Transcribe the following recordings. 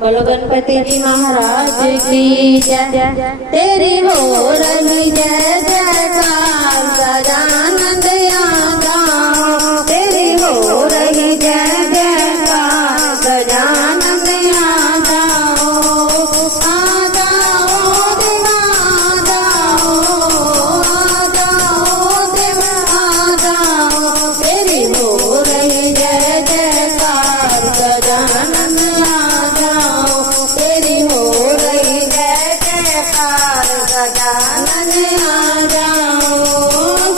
बोलो गणपति जी महाराज की जय। तेरी हो रही जय जयकार गजानंद आजा, तेरी हो रही जय जयकार गजानंद आजा। आ जाओ देवा आ जाओ देवा आ जाओ, तेरी हो रही जय जयकार गजानंद गजानन आ जाओ।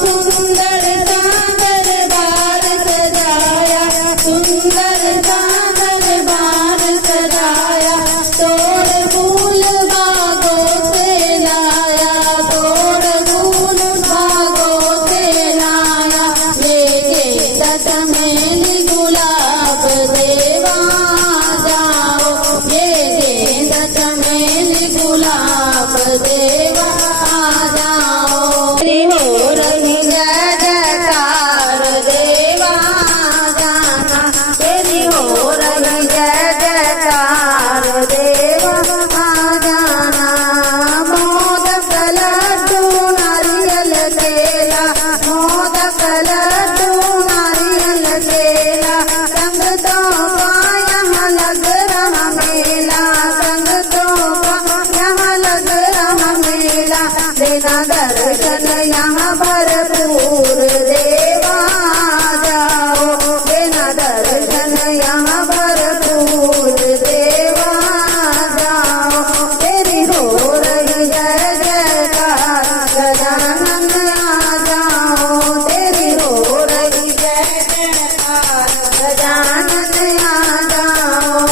सुंदर सा दरबार सजाया, सुंदर सा दरबार सजाया, तोड़ फूल बागों से लाया, तोड़ फूल बागों से लाया, लेके दशमेली गुलाब देवा जाओ, लेके दशमेली गुलाब देवा आ जाओ। तेरी हो रही जय जयकार देवा जाना, तेरी हो रही जय जयकार देवा आ जाना। मोदक लड्डू नारियल केला, मोदक लड्डू नारियल केला, संग तो यहाँ लग रहा मेला, संग तो यहाँ लग रहा मेला, देना दर्शन यहाँ भरपूर देवा जाओ, देना दर्शन यहाँ भरपूर देवा जाओ। तेरी हो रही जय जयकार गजानन आ जाओ, तेरी हो रही जय जयकार गजानन आ जाओ।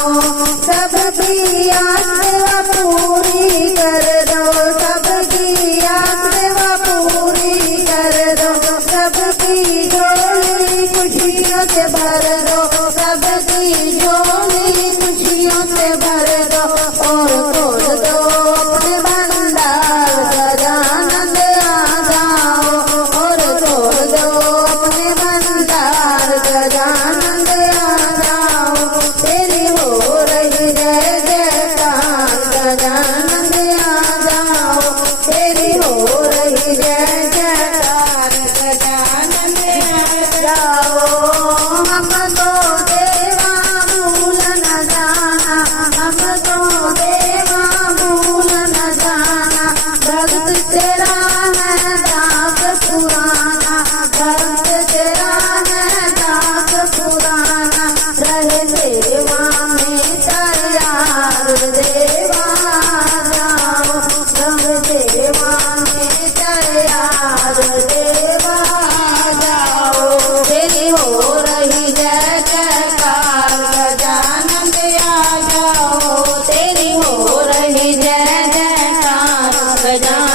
सबकी आसेवा पूरी कर दो, सबकी आसेवा पूरी कर दो, सबकी झोली खुशियों से भर दो, सबकी झोली खुशियों से भर दो, और खोल दो अपने भंडार गजानंद आ जाओ, और खोल दो अपने भंडार गजानंद आ जाओ। तेरी हो रही जय जयकार गजानंद आ जाओ, तेरी हो रही जय जयकार गजानंद आ जाओ। हमको देवा भूल न जाना, हमको देवा भूल न जाना, भक्त तेरा है दास पुराना, भक्त तेरा है दास पुराना, रहे सेवा में तैयार देवा जाओ, रहे सेवा में तैयार देवा जाओ। तेरी हो रही जय जयकार गजानंद आ जाओ, तेरी हो रही जय जयकार गजानंद